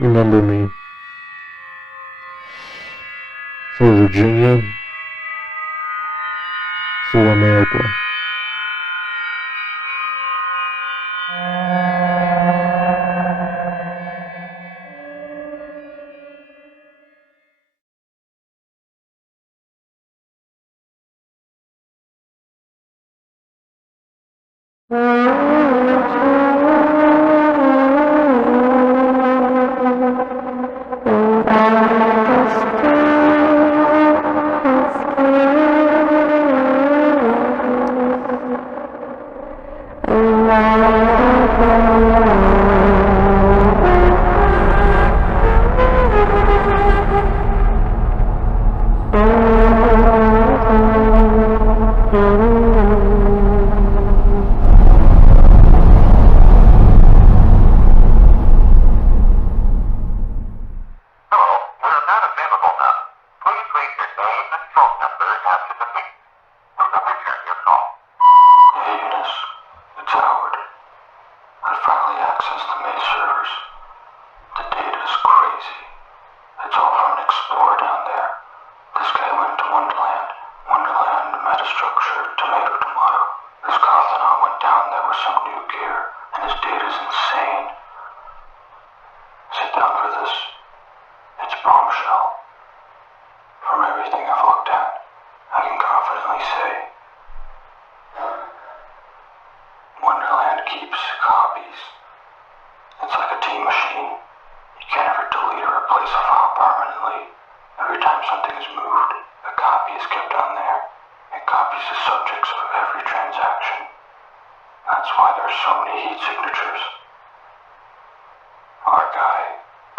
Remember me. For Virginia. For America. It's Howard. I finally accessed the main servers. The data's crazy. It's all from an explorer down there. This guy went to Wonderland. Wonderland, metastructure, tomato. This Gothanaut went down there with some new gear, and his data's insane. Sit down for this. It's bombshell. From everything I've looked at, I can confidently say Wonderland keeps copies. It's like a team machine. You can't ever delete or replace a file permanently. Every time something is moved, a copy is kept on there. It copies the subjects of every transaction. That's why there's so many heat signatures. Our guy,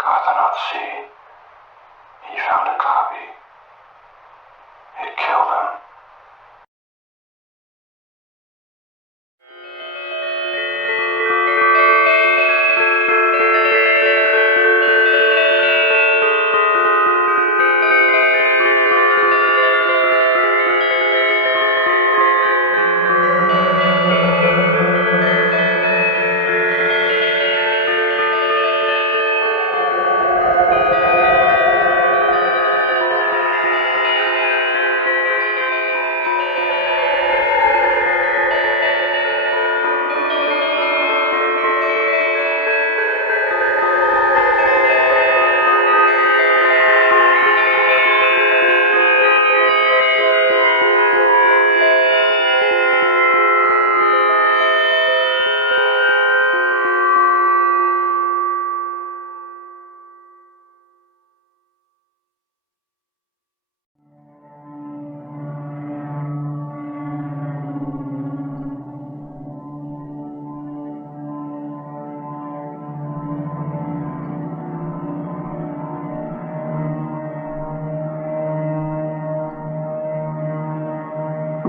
Gothanaut C, he found a copy. It killed him.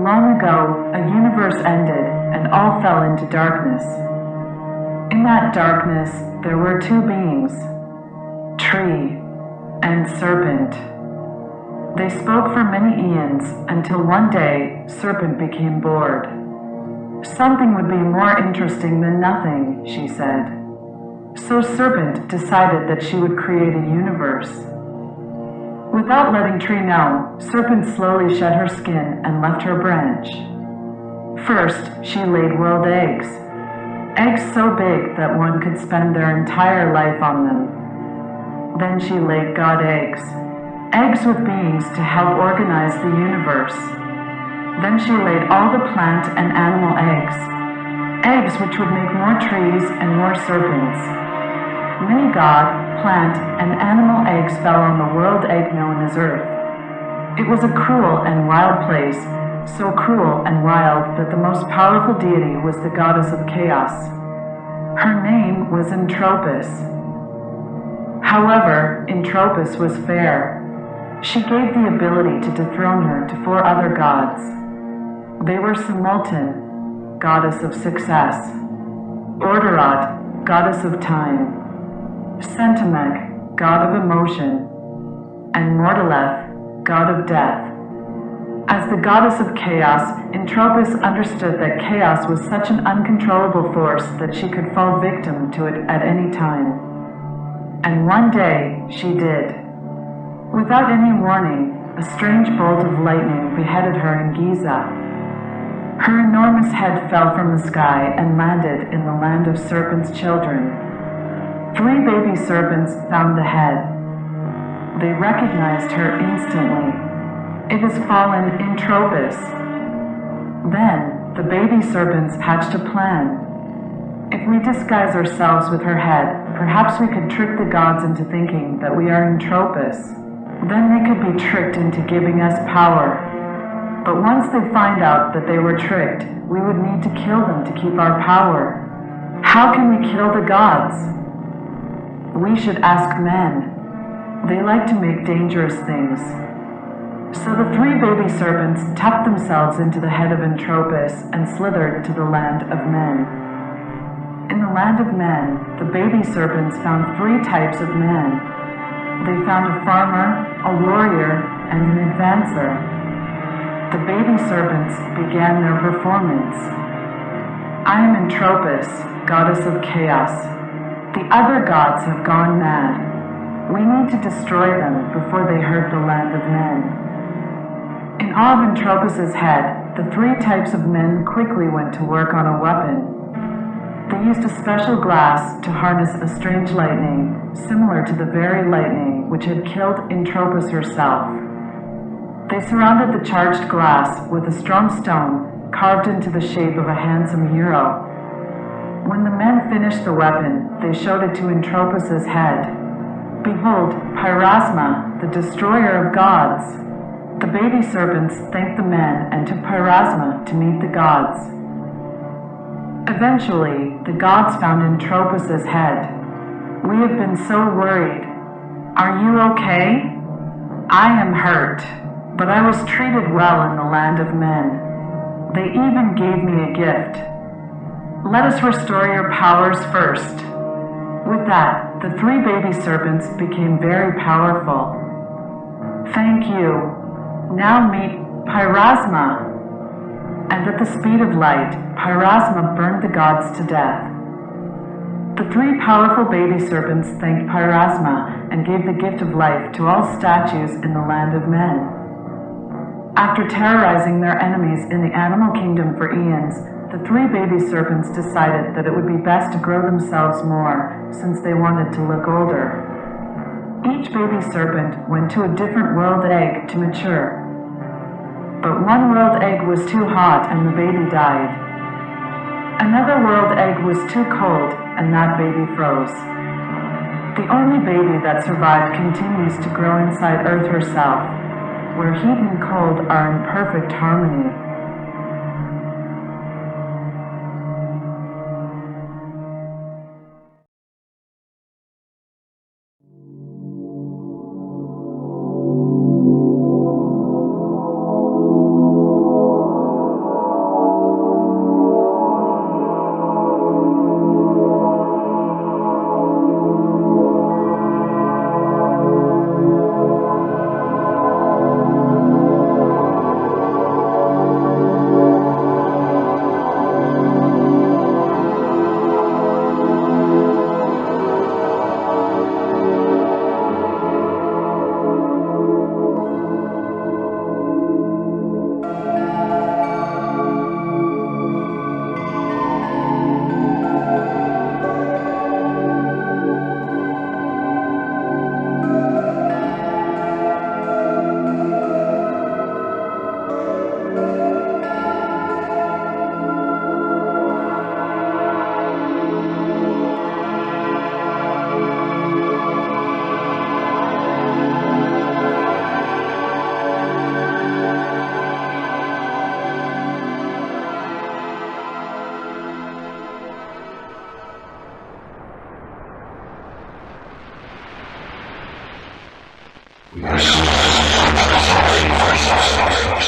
Long ago, a universe ended and all fell into darkness. In that darkness, there were two beings, tree and serpent. They spoke for many eons until one day, serpent became bored. Something would be more interesting than nothing, she said. So serpent decided that she would create a universe. Without letting Tree know, serpent slowly shed her skin and left her branch. First, she laid world eggs. Eggs so big that one could spend their entire life on them. Then she laid God eggs. Eggs with beings to help organize the universe. Then she laid all the plant and animal eggs. Eggs which would make more trees and more serpents. Many God, plant, and animal eggs fell on the world egg known as Earth. It was a cruel and wild place, so cruel and wild that the most powerful deity was the goddess of chaos. Her name was Entropis. However, Entropis was fair. She gave the ability to dethrone her to 4 other gods. They were Simultan, goddess of success, Orderat, goddess of time, Centimek, god of emotion, and Mordeleth, god of death. As the goddess of chaos, Entropis understood that chaos was such an uncontrollable force that she could fall victim to it at any time. And one day, she did. Without any warning, a strange bolt of lightning beheaded her in Giza. Her enormous head fell from the sky and landed in the land of serpents' children. 3 baby serpents found the head. They recognized her instantly. It was fallen Entropis. Then, the baby serpents hatched a plan. If we disguise ourselves with her head, perhaps we could trick the gods into thinking that we are Entropis. Then they could be tricked into giving us power. But once they find out that they were tricked, we would need to kill them to keep our power. How can we kill the gods? We should ask men. They like to make dangerous things. So the 3 baby serpents tucked themselves into the head of Entropis and slithered to the land of men. In the land of men, the baby serpents found 3 types of men. They found a farmer, a warrior, and an advancer. The baby serpents began their performance. I am Entropis, goddess of chaos. The other gods have gone mad. We need to destroy them before they hurt the land of men. In awe of Entropis's head, the 3 types of men quickly went to work on a weapon. They used a special glass to harness a strange lightning, similar to the very lightning which had killed Entropis herself. They surrounded the charged glass with a strong stone carved into the shape of a handsome hero. When the men finished the weapon, they showed it to Entropis's head. Behold, Pyrasma, the destroyer of gods. The baby serpents thanked the men and took Pyrasma to meet the gods. Eventually, the gods found Entropis's head. We have been so worried. Are you okay? I am hurt, but I was treated well in the land of men. They even gave me a gift. Let us restore your powers first. With that, the 3 baby serpents became very powerful. Thank you. Now meet Pyrasma. And at the speed of light, Pyrasma burned the gods to death. The 3 powerful baby serpents thanked Pyrasma and gave the gift of life to all statues in the land of men. After terrorizing their enemies in the animal kingdom for eons, the 3 baby serpents decided that it would be best to grow themselves more, since they wanted to look older. Each baby serpent went to a different world egg to mature. But one world egg was too hot and the baby died. Another world egg was too cold and that baby froze. The only baby that survived continues to grow inside Earth herself, where heat and cold are in perfect harmony.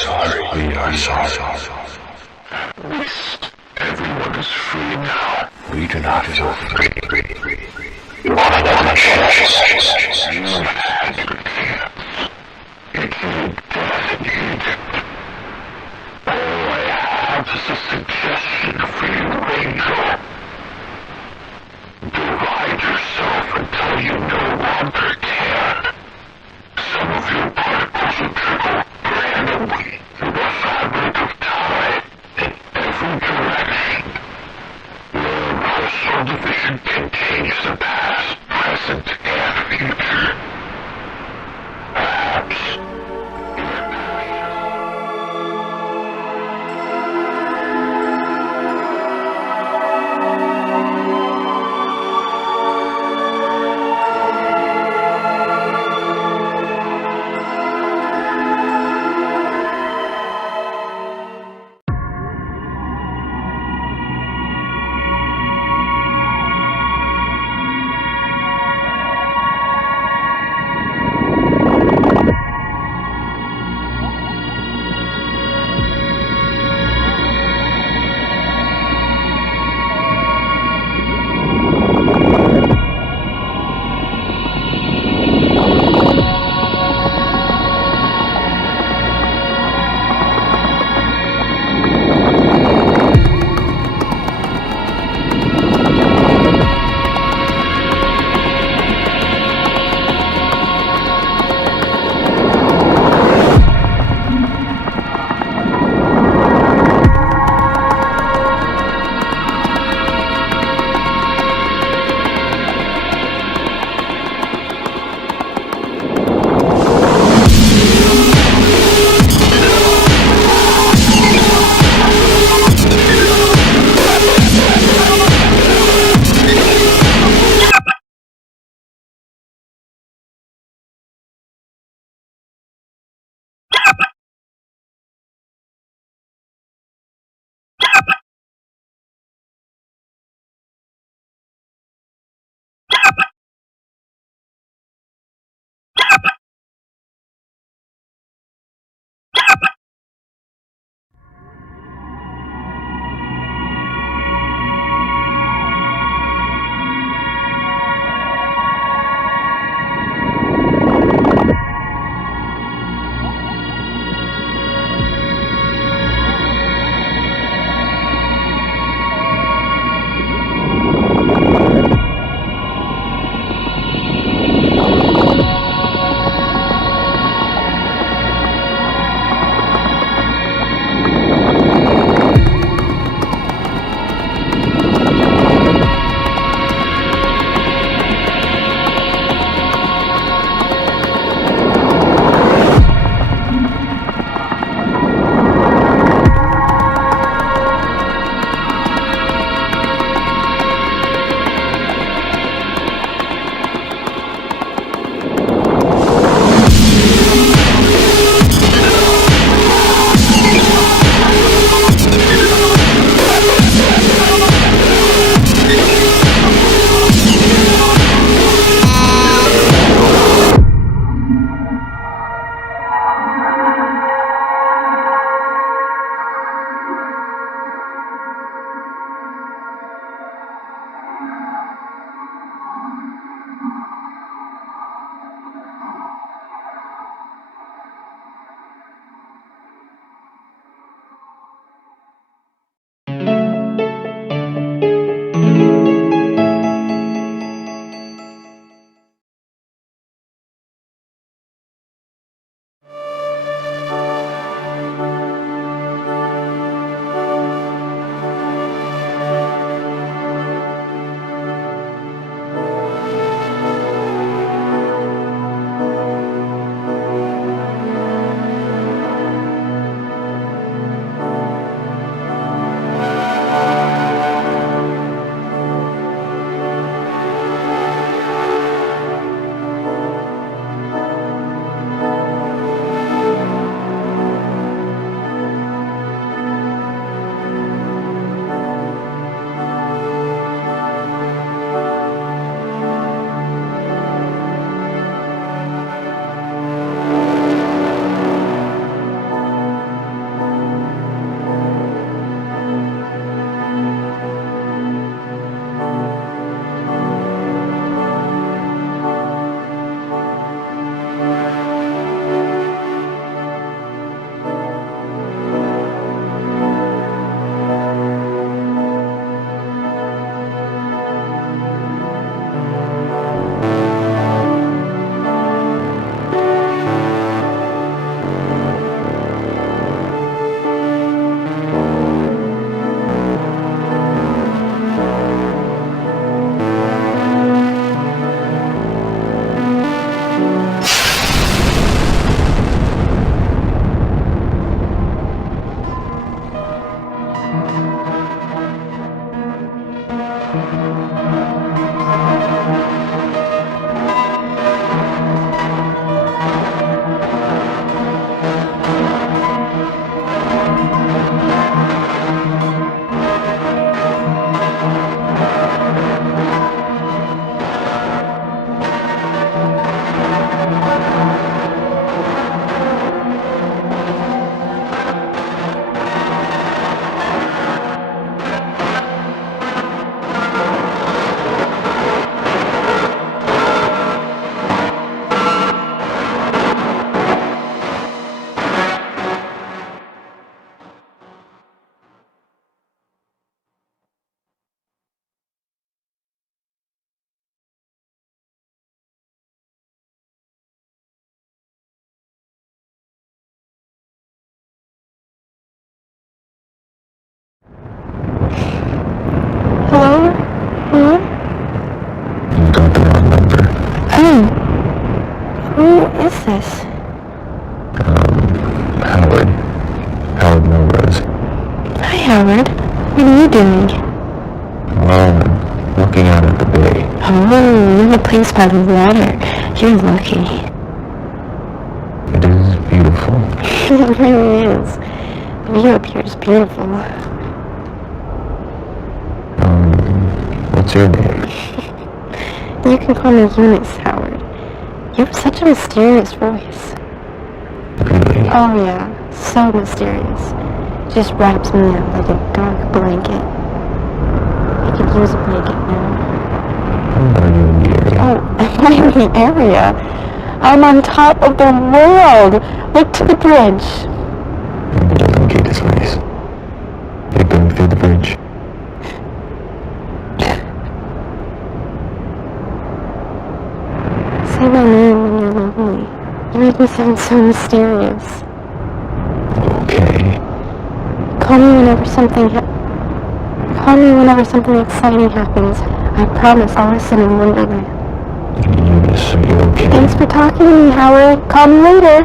sorry. We are sorry. At least everyone is free now. We do not feel free. You want another chance? You had your chance. It's in death in Egypt. All I have is a suggestion for you, Angel. Divide yourself until you no longer can. Some of your particles will trickle randomly through the fabric of time in every direction. Learn how soul division contains the past, present, and future. Perhaps your passion. this? Howard. Howard Melrose. Hi, Howard. What are you doing? Well, I'm looking out at the bay. Oh, you have a place by the water. You're lucky. It is beautiful. It really is. The view up here is beautiful. What's your name? You can call me Eunice, Howard. You have such a mysterious voice. Really? Oh yeah, so mysterious. Just wraps me up like a dark blanket. I could use a blanket now. Are you in the area? Oh, am I in the area? I'm on top of the world! Look to the bridge. The Golden Gate is nice. You're going through the bridge. Say my name when you're lonely. You make me sound so mysterious. Okay. Call me whenever something exciting happens. I promise I'll listen in Wonderland. Eunice, are you okay? Thanks for talking to me, Howard. Call me later.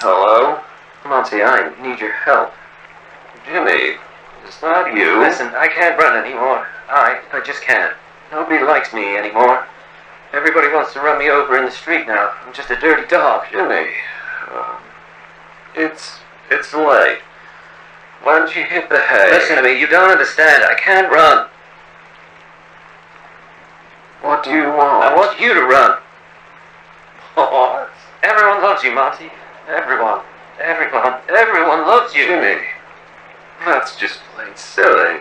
Hello? Monty, I need your help. Jimmy, it's not you. Listen, I can't run anymore. I just can't. Nobody likes me anymore. Everybody wants to run me over in the street now. I'm just a dirty dog. Jimmy, it's late. Why don't you hit the hay? Listen to me, you don't understand. I can't run. What do you want? I want you to run. Oh, everyone loves you, Monty. Everyone loves you. Jimmy, that's just plain silly.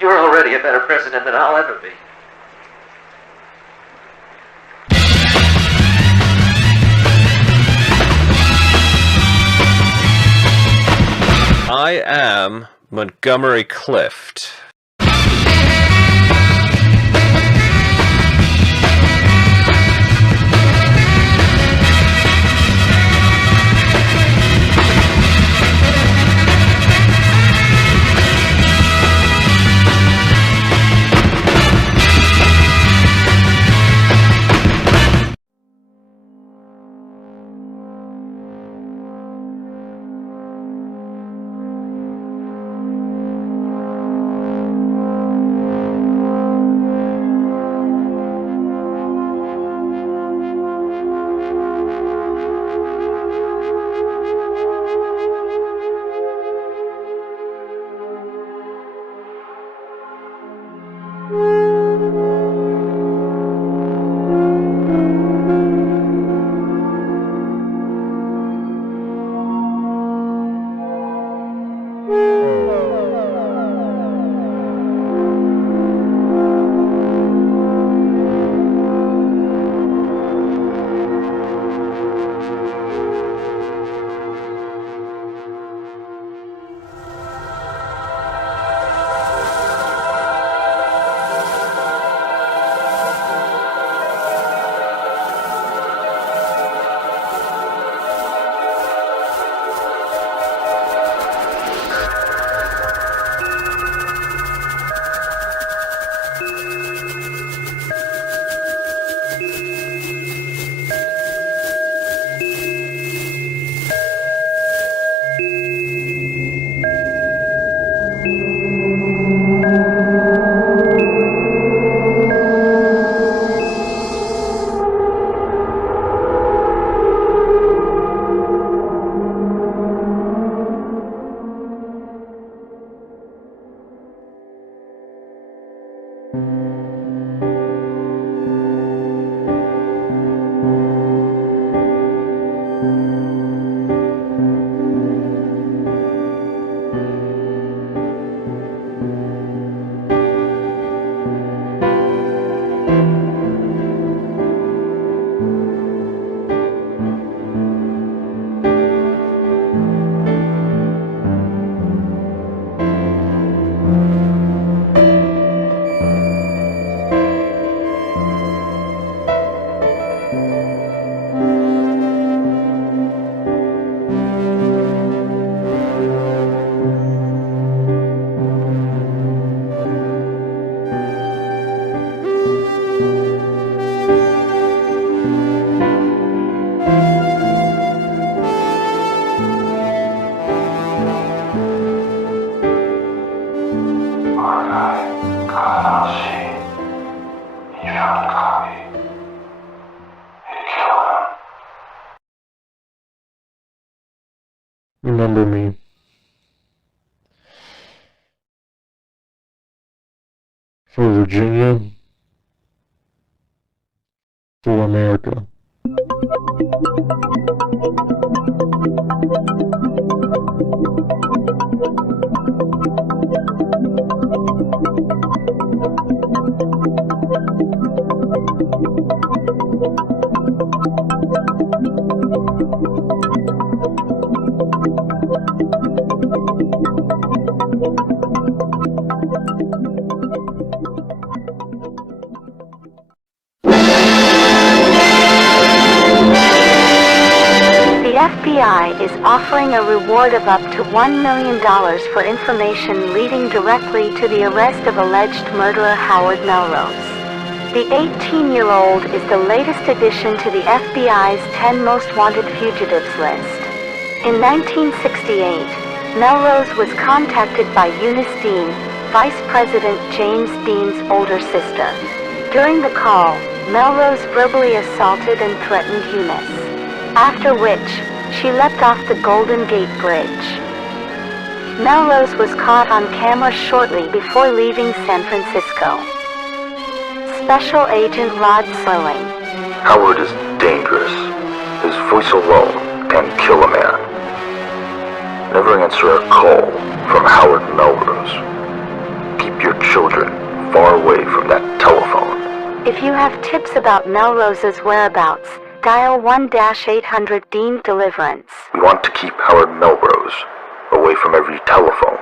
You're already a better president than I'll ever be. I am Montgomery Clift. Remember me. For Virginia. For America. The FBI is offering a reward of up to $1 million for information leading directly to the arrest of alleged murderer Howard Melrose. The 18-year-old is the latest addition to the FBI's 10 most wanted fugitives list. In 1968, Melrose was contacted by Eunice Dean, Vice President James Dean's older sister. During the call, Melrose verbally assaulted and threatened Eunice, after which she leapt off the Golden Gate Bridge. Melrose was caught on camera shortly before leaving San Francisco. Special Agent Rod Serling. Howard is dangerous. His voice alone can kill a man. Never answer a call from Howard Melrose. Keep your children far away from that telephone. If you have tips about Melrose's whereabouts, dial 1-800 Dean Deliverance. We want to keep Howard Melrose away from every telephone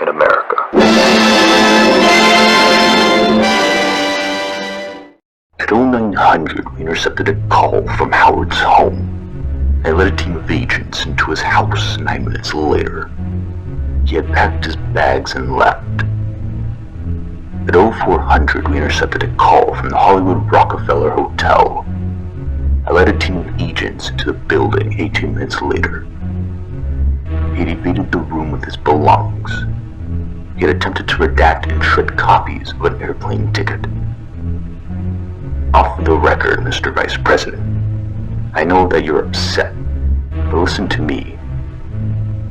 in America. At 0900, we intercepted a call from Howard's home. I led a team of agents into his house 9 minutes later. He had packed his bags and left. At 0400, we intercepted a call from the Hollywood Rockefeller Hotel. I led a team of agents into the building 18 minutes later. He had evaded the room with his belongings. He had attempted to redact and shred copies of an airplane ticket. Off the record, Mr. Vice President. I know that you're upset, but listen to me.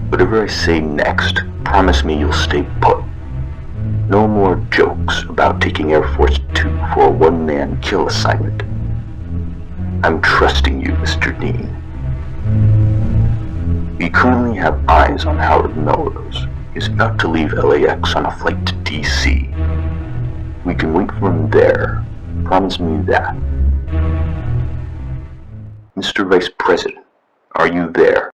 Whatever I say next, promise me you'll stay put. No more jokes about taking Air Force 2 for a one-man kill assignment. I'm trusting you, Mr. Dean. We currently have eyes on Howard Melrose. He's about to leave LAX on a flight to DC. We can wait for him there. Promise me that. Mr. Vice President, are you there?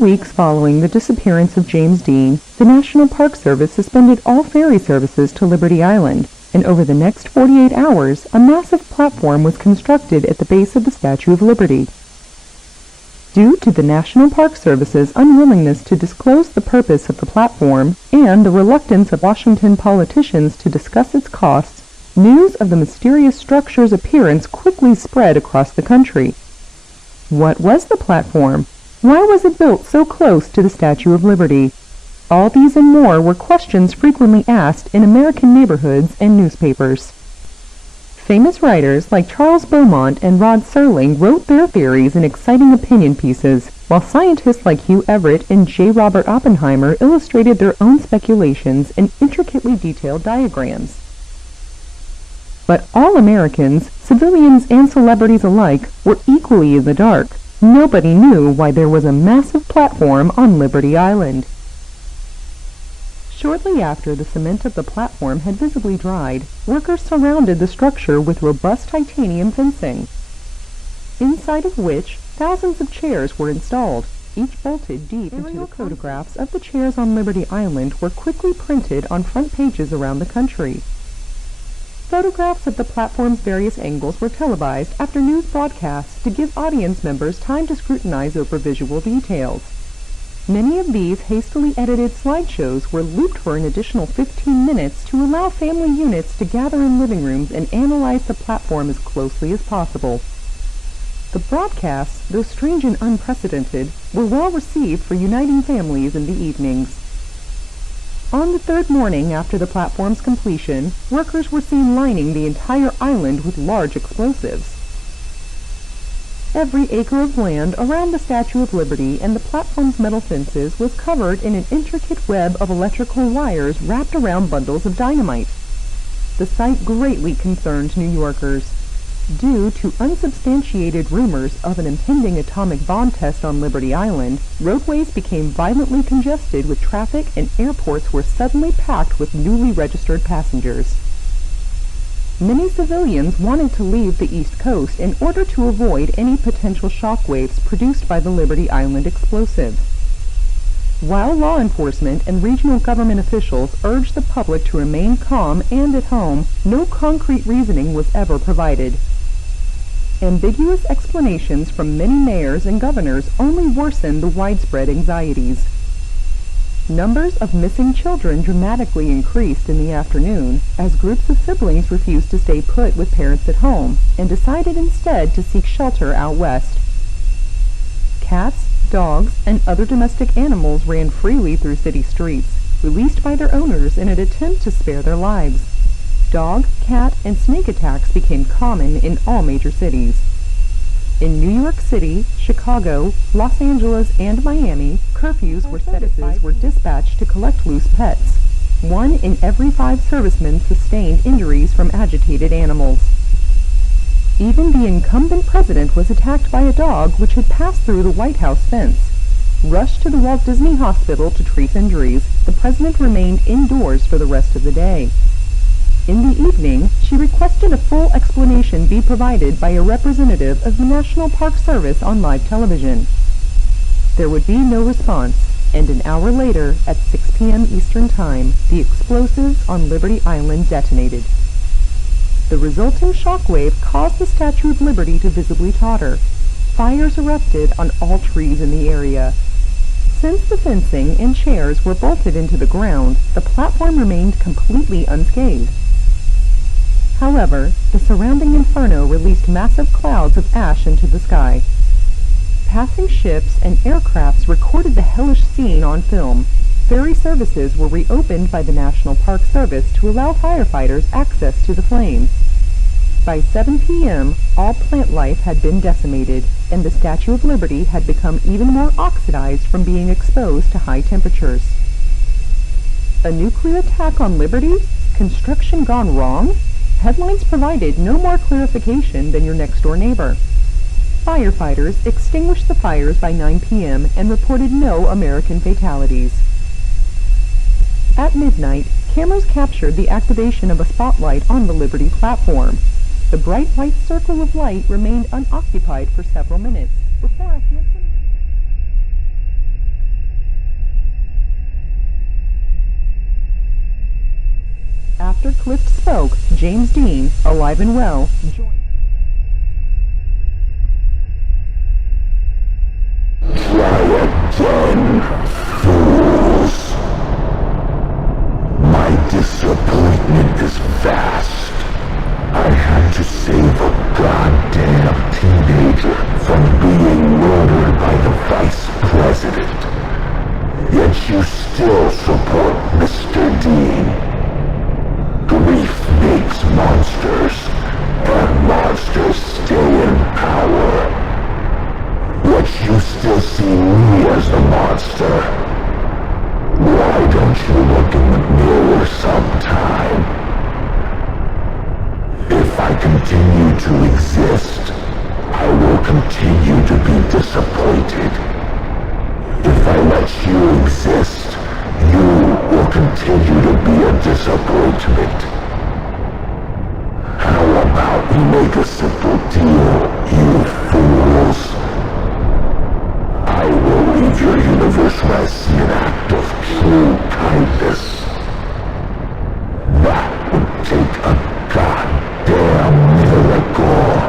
Weeks following the disappearance of James Dean, the National Park Service suspended all ferry services to Liberty Island, and over the next 48 hours, a massive platform was constructed at the base of the Statue of Liberty. Due to the National Park Service's unwillingness to disclose the purpose of the platform and the reluctance of Washington politicians to discuss its costs, news of the mysterious structure's appearance quickly spread across the country. What was the platform? Why was it built so close to the Statue of Liberty? All these and more were questions frequently asked in American neighborhoods and newspapers. Famous writers like Charles Beaumont and Rod Serling wrote their theories in exciting opinion pieces, while scientists like Hugh Everett and J. Robert Oppenheimer illustrated their own speculations in intricately detailed diagrams. But all Americans, civilians and celebrities alike, were equally in the dark. Nobody knew why there was a massive platform on Liberty Island. Shortly after the cement of the platform had visibly dried, workers surrounded the structure with robust titanium fencing, inside of which thousands of chairs were installed, each bolted deep into the photographs of the chairs on Liberty Island were quickly printed on front pages around the country. Photographs of the platform's various angles were televised after news broadcasts to give audience members time to scrutinize over visual details. Many of these hastily edited slideshows were looped for an additional 15 minutes to allow family units to gather in living rooms and analyze the platform as closely as possible. The broadcasts, though strange and unprecedented, were well received for uniting families in the evenings. On the third morning after the platform's completion, workers were seen lining the entire island with large explosives. Every acre of land around the Statue of Liberty and the platform's metal fences was covered in an intricate web of electrical wires wrapped around bundles of dynamite. The sight greatly concerned New Yorkers. Due to unsubstantiated rumors of an impending atomic bomb test on Liberty Island, roadways became violently congested with traffic and airports were suddenly packed with newly registered passengers. Many civilians wanted to leave the East Coast in order to avoid any potential shockwaves produced by the Liberty Island explosive. While law enforcement and regional government officials urged the public to remain calm and at home, no concrete reasoning was ever provided. Ambiguous explanations from many mayors and governors only worsened the widespread anxieties. Numbers of missing children dramatically increased in the afternoon as groups of siblings refused to stay put with parents at home and decided instead to seek shelter out west. Cats, dogs, and other domestic animals ran freely through city streets, released by their owners in an attempt to spare their lives. Dog, cat, and snake attacks became common in all major cities. In New York City, Chicago, Los Angeles, and Miami, curfews were dispatched to collect loose pets. 1 in every 5 servicemen sustained injuries from agitated animals. Even the incumbent president was attacked by a dog which had passed through the White House fence. Rushed to the Walt Disney Hospital to treat injuries, the president remained indoors for the rest of the day. In the evening, she requested a full explanation be provided by a representative of the National Park Service on live television. There would be no response, and an hour later, at 6 p.m. Eastern Time, the explosives on Liberty Island detonated. The resulting shockwave caused the Statue of Liberty to visibly totter. Fires erupted on all trees in the area. Since the fencing and chairs were bolted into the ground, the platform remained completely unscathed. However, the surrounding inferno released massive clouds of ash into the sky. Passing ships and aircrafts recorded the hellish scene on film. Ferry services were reopened by the National Park Service to allow firefighters access to the flames. By 7 p.m., all plant life had been decimated, and the Statue of Liberty had become even more oxidized from being exposed to high temperatures. A nuclear attack on Liberty? Construction gone wrong? Headlines provided no more clarification than your next-door neighbor. Firefighters extinguished the fires by 9 p.m. and reported no American fatalities. At midnight, cameras captured the activation of a spotlight on the Liberty platform. The bright white circle of light remained unoccupied for several minutes before a handsome... After Clift spoke, James Dean, alive and well, joined. Fools. My disappointment is vast. I had to save a goddamn teenager from being murdered by the vice president. Yet you still support Mr. Dean. Grief makes monsters, and monsters stay in power. Yet you still see me as the monster. Why don't you look in the mirror sometime? If I continue to exist, I will continue to be disappointed. If I let you exist, you will continue to be a disappointment. How about we make a simple deal, you fools? I will leave your universe where I see an act of true kindness. That would take a goddamn miracle.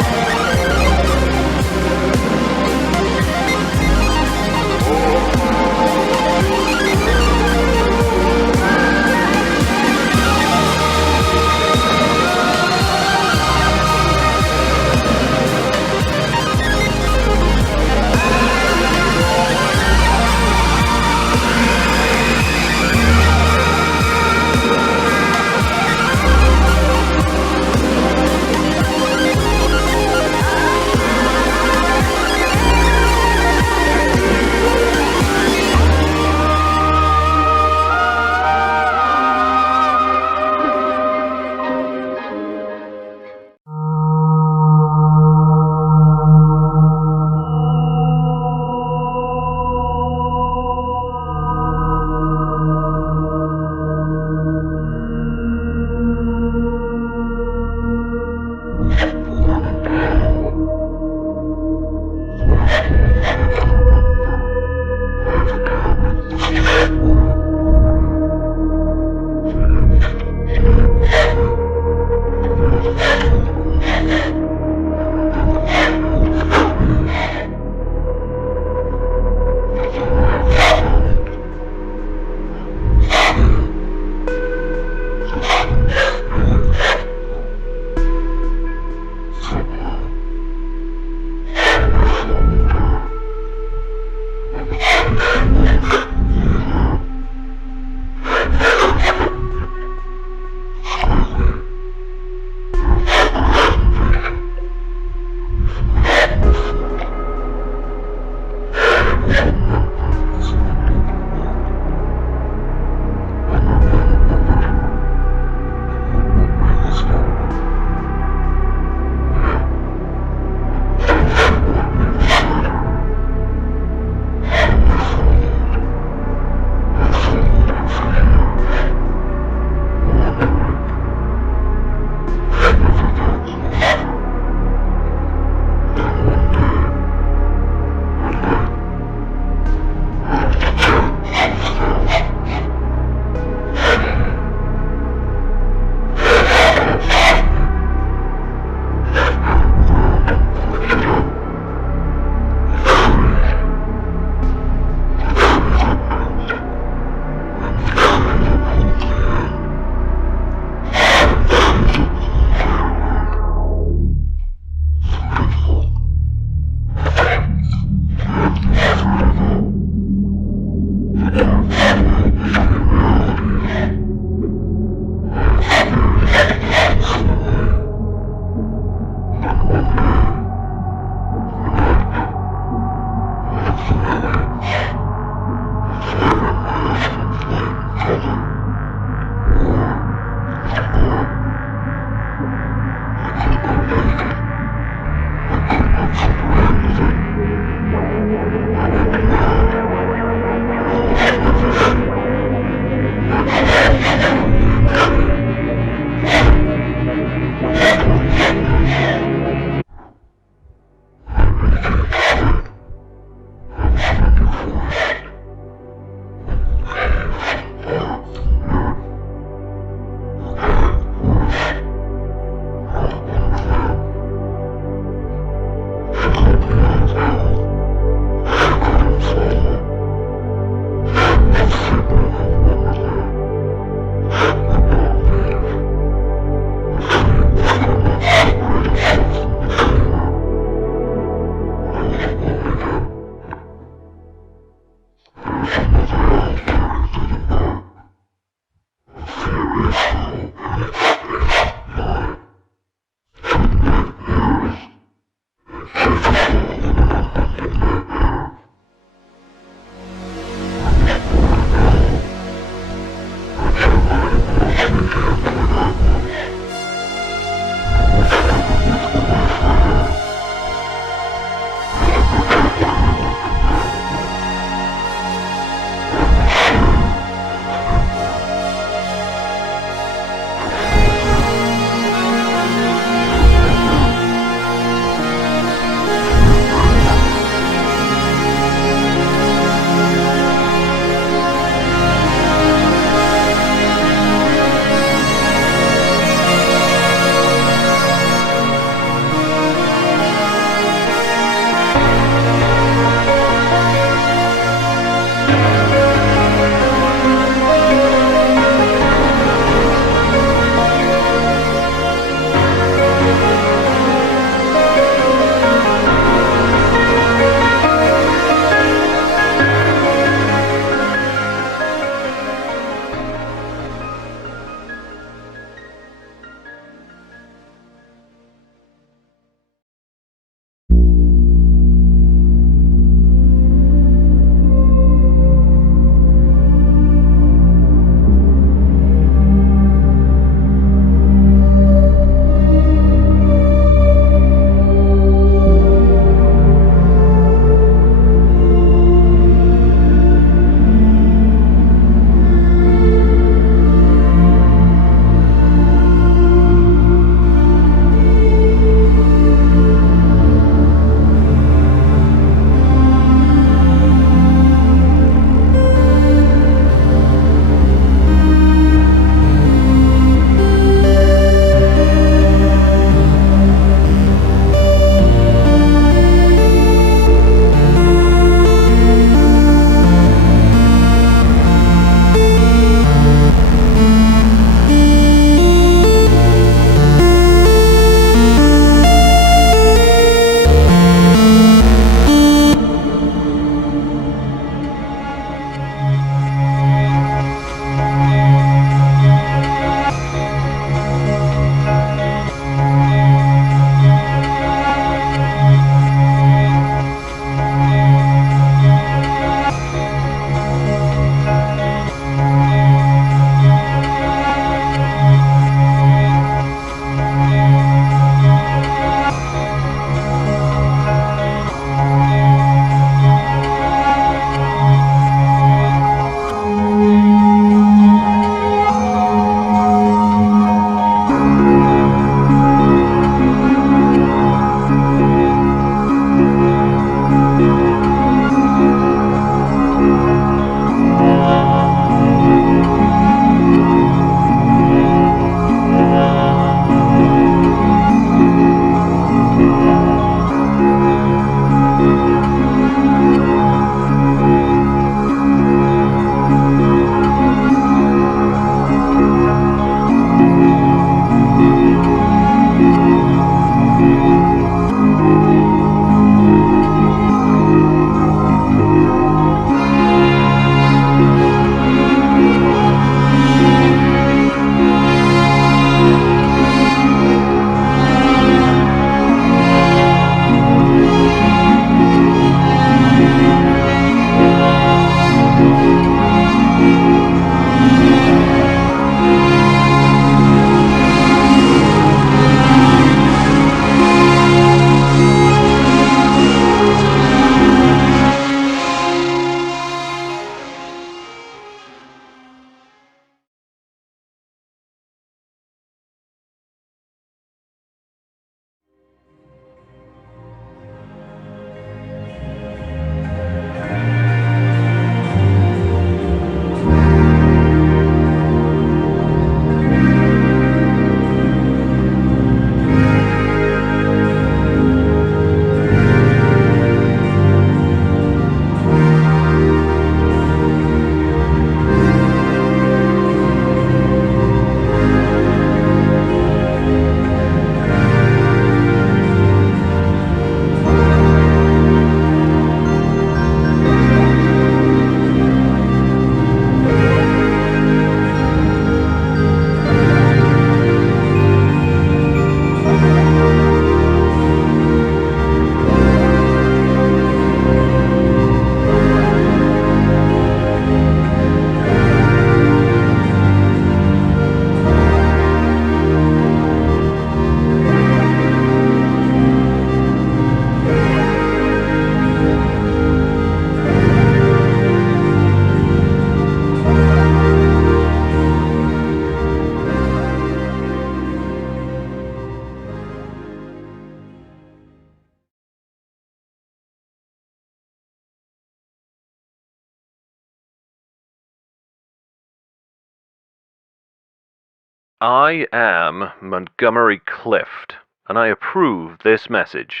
I am Montgomery Clift, and I approve this message.